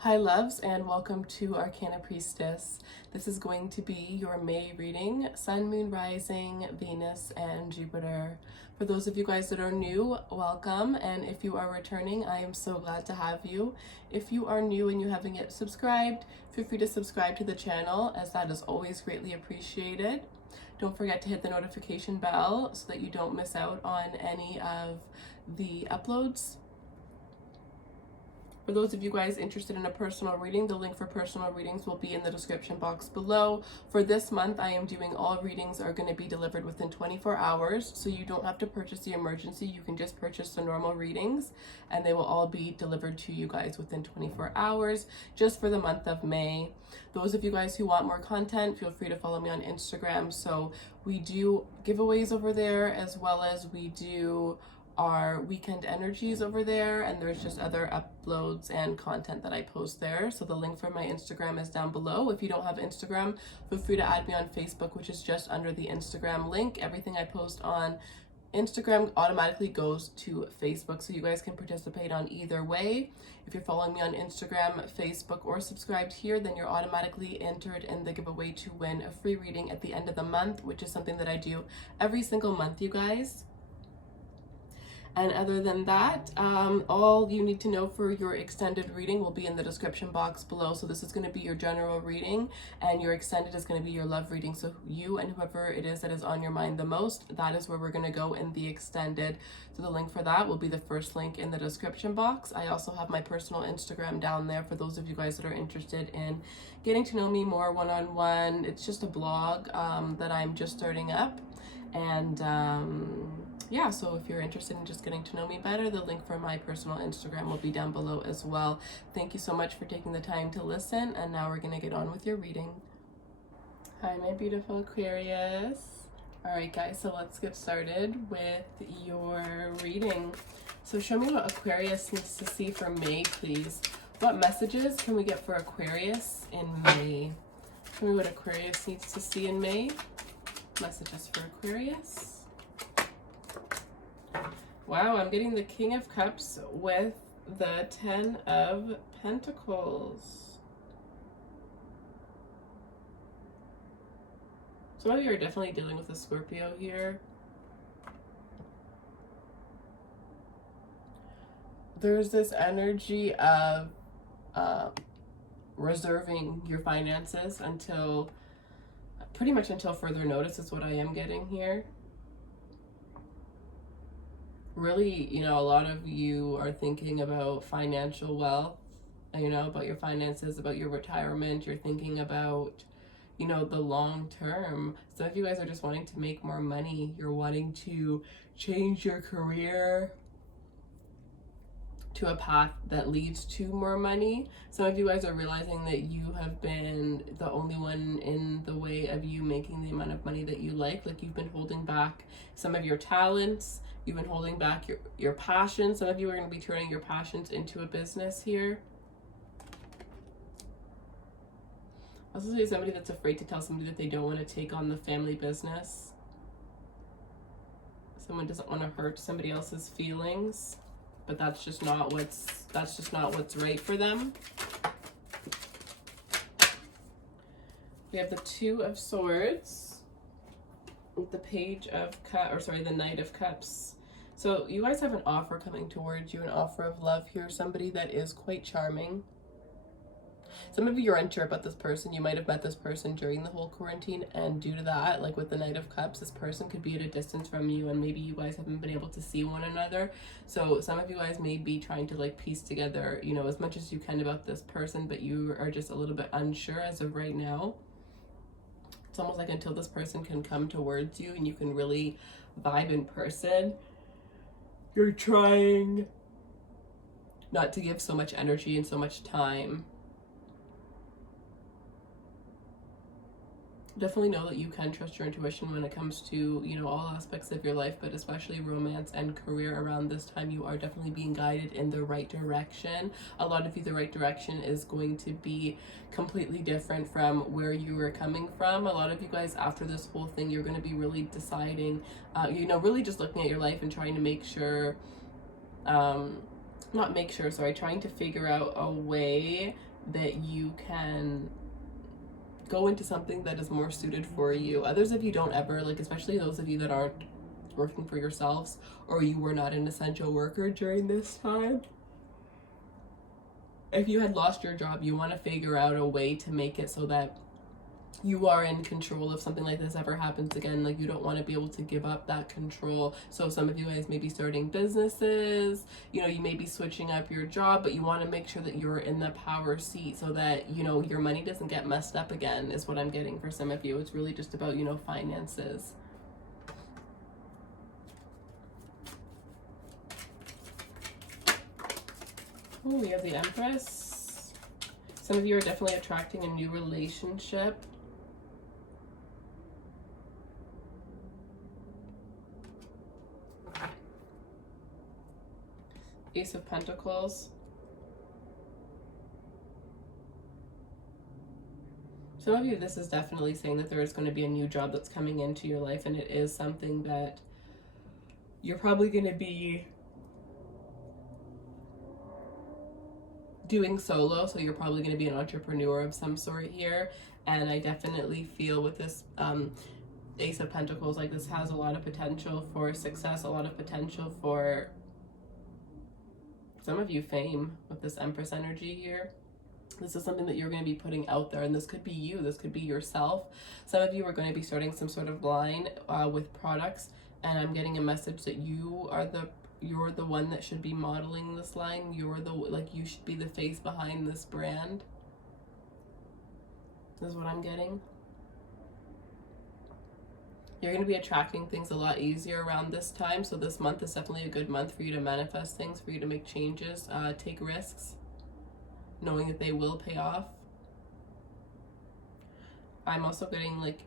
Hi loves, and welcome to Arcana Priestess. This is going to be your May reading, Sun, Moon, Rising, Venus, and Jupiter. For those of you guys that are new, welcome, and if you are returning, I am so glad to have you. If you are new and you haven't yet subscribed, feel free to subscribe to the channel, as that is always greatly appreciated. Don't forget to hit the notification bell so that you don't miss out on any of the uploads. For those of you guys interested in a personal reading, the link for personal readings will be in the description box below. For this month, I am doing all readings are going to be delivered within 24 hours, so you don't have to purchase the emergency. You can just purchase the normal readings, and they will all be delivered to you guys within 24 hours, just for the month of May. Those of you guys who want more content, feel free to follow me on Instagram. So we do giveaways over there, as well as we do our weekend energies over there, and there's just other uploads and content that I post there. So the link for my Instagram is down below. If you don't have Instagram, feel free to add me on Facebook, which is just under the Instagram link. Everything I post on Instagram automatically goes to Facebook, so you guys can participate on either way. If you're following me on Instagram, Facebook, or subscribed here, then you're automatically entered in the giveaway to win a free reading at the end of the month, which is something that I do every single month, you guys. And other than that, all you need to know for your extended reading will be in the description box below. So this is going to be your general reading, and your extended is going to be your love reading. So you and whoever it is that is on your mind the most, that is where we're going to go in the extended. So the link for that will be the first link in the description box. I also have my personal Instagram down there for those of you guys that are interested in getting to know me more one-on-one. It's just a blog that I'm just starting up. And yeah, so if you're interested in just getting to know me better, the link for my personal Instagram will be down below as well. Thank you so much for taking the time to listen, and now we're going to get on with your reading. Hi, my beautiful Aquarius. All right, guys, so let's get started with your reading. So show me what Aquarius needs to see for May, please. What messages can we get for Aquarius in May? Show me what Aquarius needs to see in May. Messages for Aquarius. Wow, I'm getting the King of Cups with the 10 of Pentacles. Some of you are definitely dealing with a Scorpio here. There's this energy of reserving your finances until, pretty much until further notice is what I am getting here. Really, you know, a lot of you are thinking about financial wealth, you know, about your finances, about your retirement. You're thinking about, you know, the long term. Some of you guys are just wanting to make more money. You're wanting to change your career to a path that leads to more money. Some of you guys are realizing that you have been the only one in the way of you making the amount of money that you like you've been holding back some of your talents, you've been holding back your passions. Some of you are going to be turning your passions into a business here. Also, see somebody that's afraid to tell somebody that they don't want to take on the family business. Someone doesn't want to hurt somebody else's feelings, but that's just not what's right for them. We have the Two of Swords with the Page of Cups, the Knight of Cups. So you guys have an offer coming towards you, an offer of love here, somebody that is quite charming. Some of you are unsure about this person. You might have met this person during the whole quarantine, and due to that, like with the Knight of Cups, this person could be at a distance from you, and maybe you guys haven't been able to see one another. So some of you guys may be trying to like piece together, you know, as much as you can about this person, but you are just a little bit unsure as of right now. It's almost like until this person can come towards you and you can really vibe in person, you're trying not to give so much energy and so much time. Definitely know that you can trust your intuition when it comes to, you know, all aspects of your life, but especially romance and career. Around this time, you are definitely being guided in the right direction. A lot of you, the right direction is going to be completely different from where you were coming from. A lot of you guys, after this whole thing, you're going to be really deciding, you know, really just looking at your life and trying to make sure not make sure, sorry, trying to figure out a way that you can go into something that is more suited for you. Others of you don't ever, like, especially those of you that aren't working for yourselves, or you were not an essential worker during this time. If you had lost your job, you want to figure out a way to make it so that you are in control if something like this ever happens again. Like, you don't want to be able to give up that control. So some of you guys may be starting businesses, you know, you may be switching up your job, but you want to make sure that you're in the power seat so that, you know, your money doesn't get messed up again, is what I'm getting for some of you. It's really just about, you know, finances. Oh, we have the Empress. Some of you are definitely attracting a new relationship. Ace of Pentacles. Some of you, this is definitely saying that there is going to be a new job that's coming into your life, and it is something that you're probably going to be doing solo, so you're probably going to be an entrepreneur of some sort here. And I definitely feel with this Ace of Pentacles, like, this has a lot of potential for success, a lot of potential for some of you fame with this Empress energy here. This is something that you're going to be putting out there, and this could be you, this could be yourself. Some of you are going to be starting some sort of line with products, and I'm getting a message that you're the one that should be modeling this line. You're the, like, you should be the face behind this brand. This is what I'm getting. You're going to be attracting things a lot easier around this time. So this month is definitely a good month for you to manifest things, for you to make changes, take risks, knowing that they will pay off. I'm also getting, like,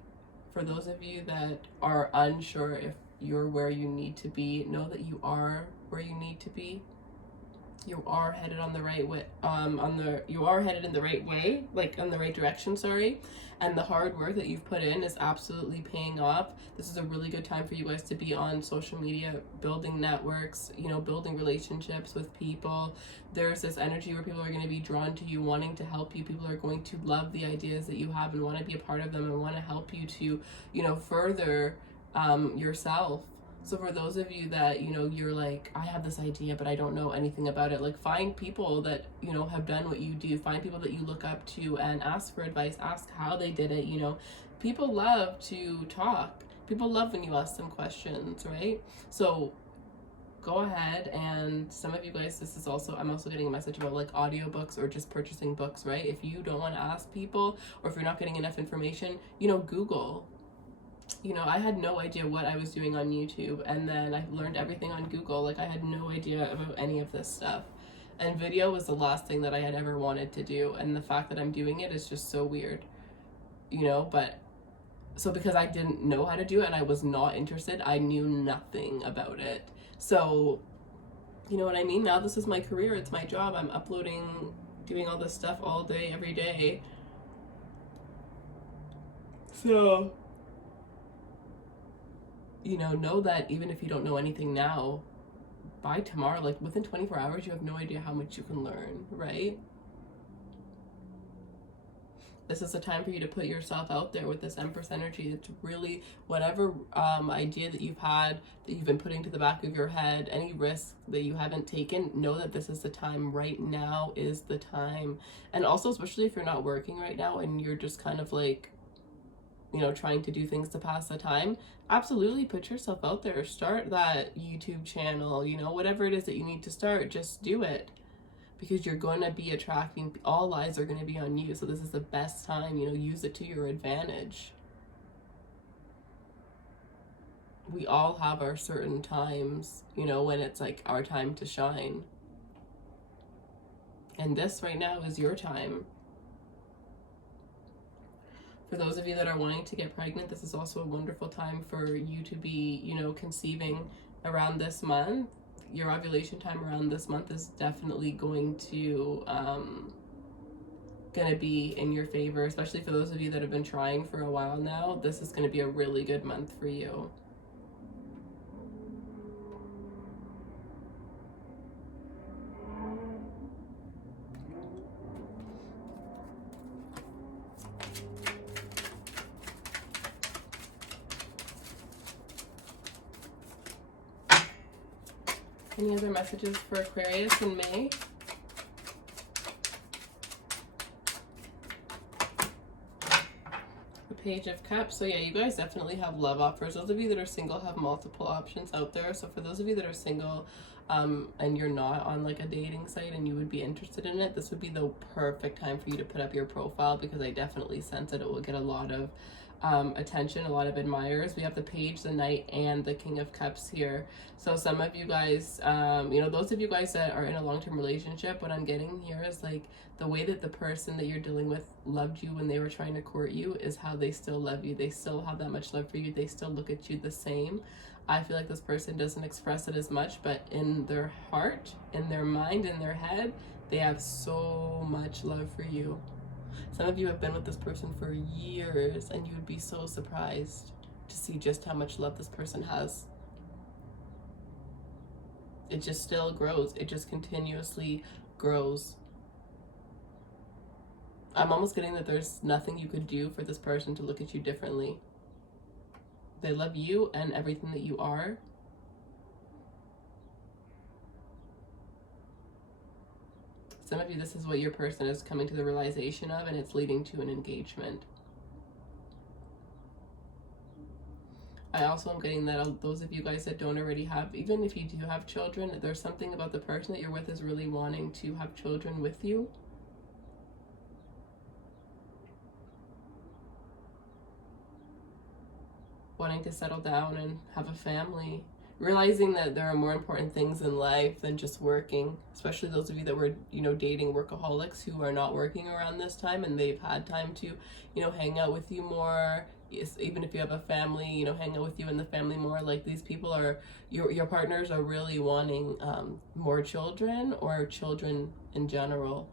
for those of you that are unsure if you're where you need to be, know that you are where you need to be. You are headed on the right way, you are headed in the right way, like in the right direction, sorry. And the hard work that you've put in is absolutely paying off. This is a really good time for you guys to be on social media, building networks, you know, building relationships with people. There's this energy where people are going to be drawn to you, wanting to help you. People are going to love the ideas that you have and want to be a part of them and want to help you to, you know, further yourself. So for those of you that, you know, you're like, I have this idea, but I don't know anything about it, like, find people that, you know, have done what you do. Find people that you look up to and ask for advice, ask how they did it. You know, people love to talk. People love when you ask them questions, right? So go ahead, and some of you guys, this is also, I'm also getting a message about, like, audiobooks or just purchasing books, right? If you don't want to ask people, or if you're not getting enough information, you know, Google. You know, I had no idea what I was doing on YouTube, and then I learned everything on Google. Like, I had no idea about any of this stuff. And video was the last thing that I had ever wanted to do, and the fact that I'm doing it is just so weird, you know. But so because I didn't know how to do it and I was not interested, I knew nothing about it. So, you know what I mean? Now this is my career, it's my job. I'm uploading, doing all this stuff all day, every day. So, you know that even if you don't know anything now, by tomorrow, like, within 24 hours, you have no idea how much you can learn, right? This is a time for you to put yourself out there with this Empress energy. It's really whatever idea that you've had, that you've been putting to the back of your head, any risk that you haven't taken, know that this is the time. Right now is the time. And also, especially if you're not working right now and you're just kind of like, you know, trying to do things to pass the time, absolutely put yourself out there. Start that YouTube channel, you know, whatever it is that you need to start, just do it. Because you're going to be attracting, all eyes are going to be on you. So this is the best time, you know, use it to your advantage. We all have our certain times, you know, when it's like our time to shine. And this right now is your time. For those of you that are wanting to get pregnant, this is also a wonderful time for you to be, you know, conceiving around this month. Your ovulation time around this month is definitely going to be in your favor, especially for those of you that have been trying for a while now. This is going to be a really good month for you. Any other messages for Aquarius in May? The Page of Cups. So yeah, you guys definitely have love offers. Those of you that are single have multiple options out there. So for those of you that are single, and you're not on like a dating site and you would be interested in it, this would be the perfect time for you to put up your profile, because I definitely sense that it will get a lot of attention, a lot of admirers. We have the Page, the Knight, and the King of Cups here. So some of you guys, you know, those of you guys that are in a long-term relationship, what I'm getting here is like the way that the person that you're dealing with loved you when they were trying to court you is how they still love you. They still have that much love for you. They still look at you the same. I feel like this person doesn't express it as much, but in their heart, in their mind, in their head, they have so much love for you. Some of you have been with this person for years, and you would be so surprised to see just how much love this person has. It just still grows. It just continuously grows. I'm almost getting that there's nothing you could do for this person to look at you differently. They love you and everything that you are. Some of you, this is what your person is coming to the realization of, and it's leading to an engagement. I also am getting that those of you guys that don't already have, even if you do have children, there's something about the person that you're with is really wanting to have children with you. Wanting to settle down and have a family. Realizing that there are more important things in life than just working, especially those of you that were, you know, dating workaholics who are not working around this time, and they've had time to, you know, hang out with you more. Even if you have a family, you know, hang out with you and the family more. Like, these people are, your partners are really wanting more children, or children in general.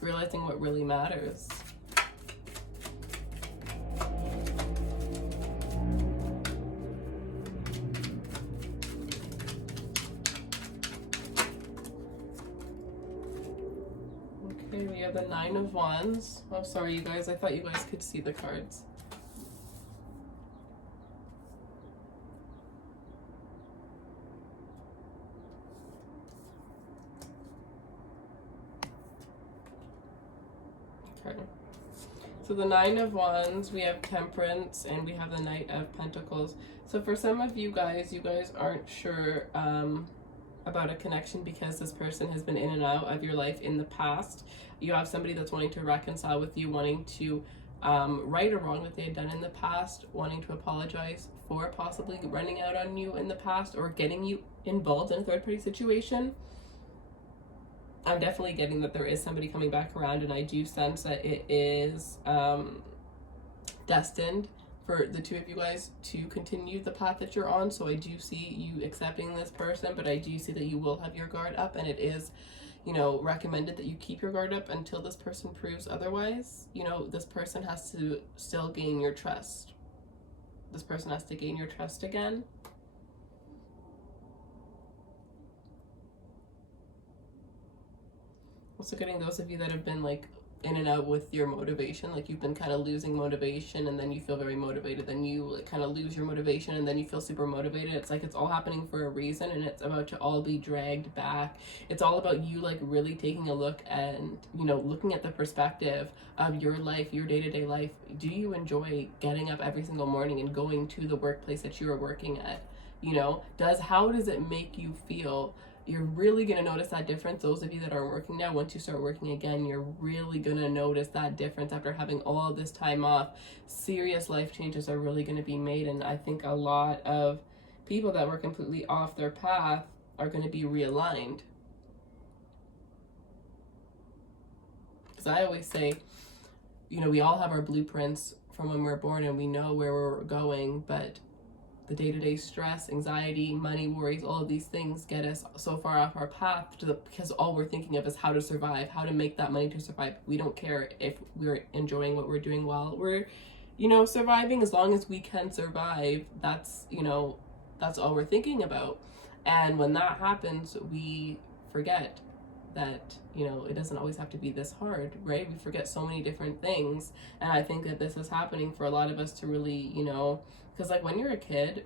Realizing what really matters. Okay, we have the Nine of Wands. Oh, sorry, you guys. I thought you guys could see the cards. Okay. So the Nine of Wands, we have Temperance, and we have the Knight of Pentacles. So for some of you guys aren't sure about a connection because this person has been in and out of your life in the past. You have somebody that's wanting to reconcile with you, wanting to right or wrong that they had done in the past, wanting to apologize for possibly running out on you in the past or getting you involved in a third-party situation. I'm definitely getting that there is somebody coming back around, and I do sense that it is destined for the two of you guys to continue the path that you're on. So I do see you accepting this person, but I do see that you will have your guard up, and it is, you know, recommended that you keep your guard up until this person proves otherwise. You know, this person has to still gain your trust. This person has to gain your trust again. Also getting those of you that have been like in and out with your motivation, like you've been kind of losing motivation, and then you feel very motivated, then you like kind of lose your motivation, and then you feel super motivated. It's like it's all happening for a reason, and it's about to all be dragged back. It's all about you like really taking a look and, you know, looking at the perspective of your life, your day-to-day life. Do you enjoy getting up every single morning and going to the workplace that you are working at? You know, how does it make you feel? You're really going to notice that difference. Those of you that are working now, once you start working again, you're really going to notice that difference after having all this time off. Serious life changes are really going to be made, and I think a lot of people that were completely off their path are going to be realigned. Because I always say, you know, we all have our blueprints from when we're born, and we know where we're going, but the day-to-day stress, anxiety, money, worries, all of these things get us so far off our path because all we're thinking of is how to survive, how to make that money to survive. We don't care if we're enjoying what we're doing while we're, you know, surviving. As long as we can survive, that's, you know, that's all we're thinking about. And when that happens, we forget that, you know, it doesn't always have to be this hard, right? We forget so many different things. And I think that this is happening for a lot of us to really, you know, because like when you're a kid,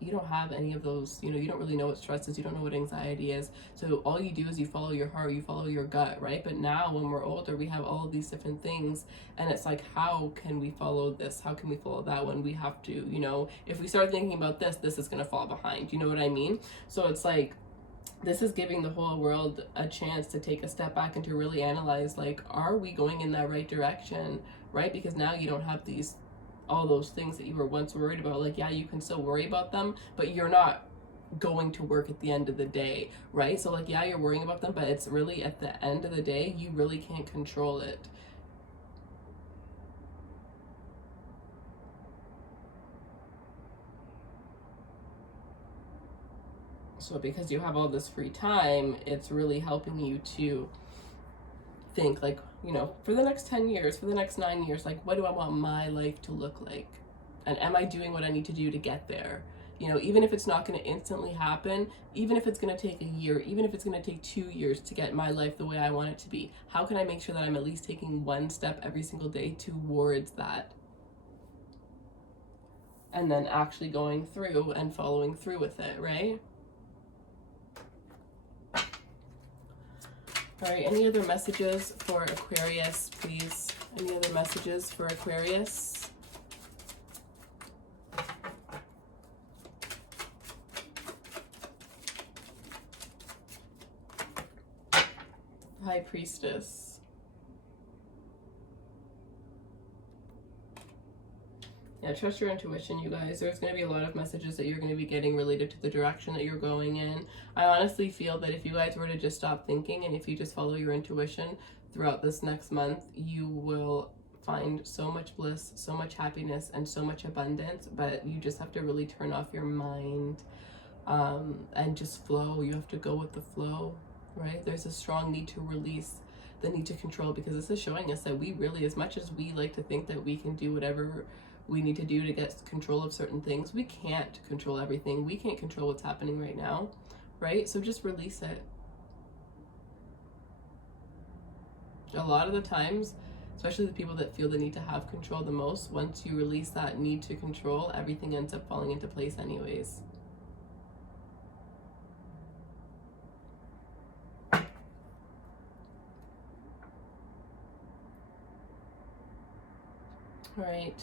you don't have any of those, you know, you don't really know what stress is, you don't know what anxiety is. So all you do is you follow your heart, you follow your gut, right? But now when we're older, we have all of these different things, and it's like, how can we follow this? How can we follow that when we have to, you know, if we start thinking about this, this is going to fall behind. You know what I mean? So it's like, this is giving the whole world a chance to take a step back and to really analyze, like, are we going in that right direction, right? Because now you don't have these, all those things that you were once worried about. Like, yeah, you can still worry about them, but you're not going to work at the end of the day, right? So like, yeah, you're worrying about them, but it's really at the end of the day, you really can't control it. So because you have all this free time, it's really helping you to think, like, you know, for the next 10 years, for the next 9 years, like, what do I want my life to look like? And am I doing what I need to do to get there? You know, even if it's not going to instantly happen, even if it's going to take a year, even if it's going to take 2 years to get my life the way I want it to be, how can I make sure that I'm at least taking one step every single day towards that? And then actually going through and following through with it, right? All right, any other messages for Aquarius, please? Any other messages for Aquarius? High Priestess. Yeah, trust your intuition, you guys. There's going to be a lot of messages that you're going to be getting related to the direction that you're going in. I honestly feel that if you guys were to just stop thinking and if you just follow your intuition throughout this next month, you will find so much bliss, so much happiness, and so much abundance. But you just have to really turn off your mind and just flow. You have to go with the flow, right? There's a strong need to release the need to control, because this is showing us that we really, as much as we like to think that we can do whatever we need to do to get control of certain things, we can't control everything. We can't control what's happening right now, right? So just release it. A lot of the times, especially the people that feel the need to have control the most, once you release that need to control, everything ends up falling into place anyways. All right.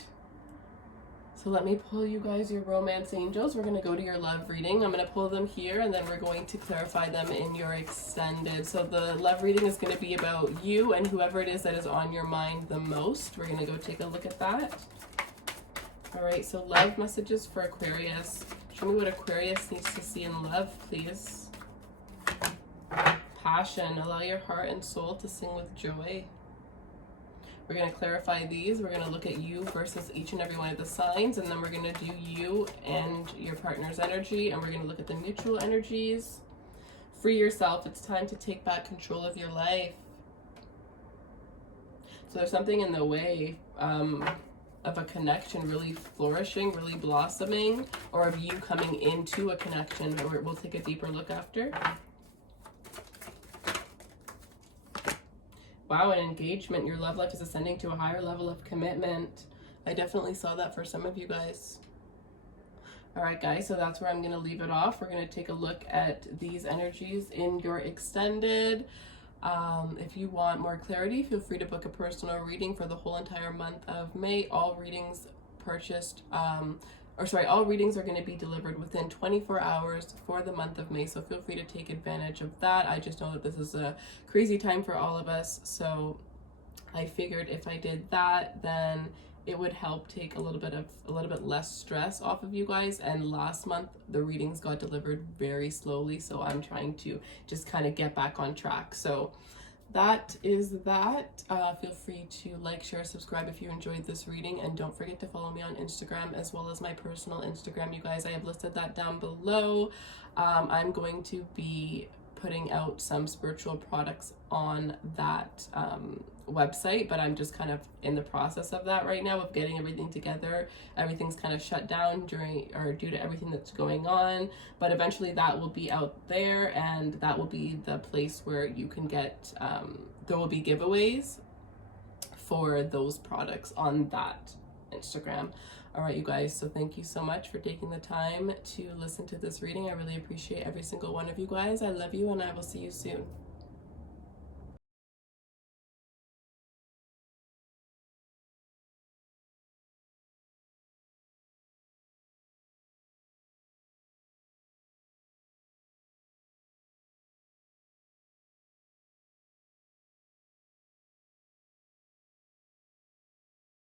So let me pull you guys your romance angels. We're going to go to your love reading. I'm going to pull them here, and then we're going to clarify them in your extended. So the love reading is going to be about you and whoever it is that is on your mind the most. We're going to go take a look at that. All right, so love messages for Aquarius. Show me what Aquarius needs to see in love, please. Passion. Allow your heart and soul to sing with joy. We're going to clarify these. We're going to look at you versus each and every one of the signs, and then we're going to do you and your partner's energy, and we're going to look at the mutual energies. Free yourself. It's time to take back control of your life. So there's something in the way of a connection really flourishing, really blossoming, or of you coming into a connection. We'll take a deeper look after. Wow, an engagement. Your love life is ascending to a higher level of commitment. I definitely saw that for some of you guys. All right, guys, so that's where I'm going to leave it off. We're going to take a look at these energies in your extended. If you want more clarity, feel free to book a personal reading for the whole entire month of May. All readings purchased, all readings are going to be delivered within 24 hours for the month of May, so feel free to take advantage of that. I just know that this is a crazy time for all of us, so I figured if I did that, then it would help take a little bit less stress off of you guys. And last month the readings got delivered very slowly, so I'm trying to just kind of get back on track. So that is that. Feel free to like, share, subscribe if you enjoyed this reading, and don't forget to follow me on Instagram as well as my personal Instagram, you guys. I have listed that down below. I'm going to be putting out some spiritual products on that website, but I'm just kind of in the process of that right now, of getting everything together. Everything's kind of shut down due to everything that's going on, but eventually that will be out there, and that will be the place where you can get there will be giveaways for those products on that Instagram. All right, you guys, so thank you so much for taking the time to listen to this reading. I really appreciate every single one of you guys. I love you, and I will see you soon.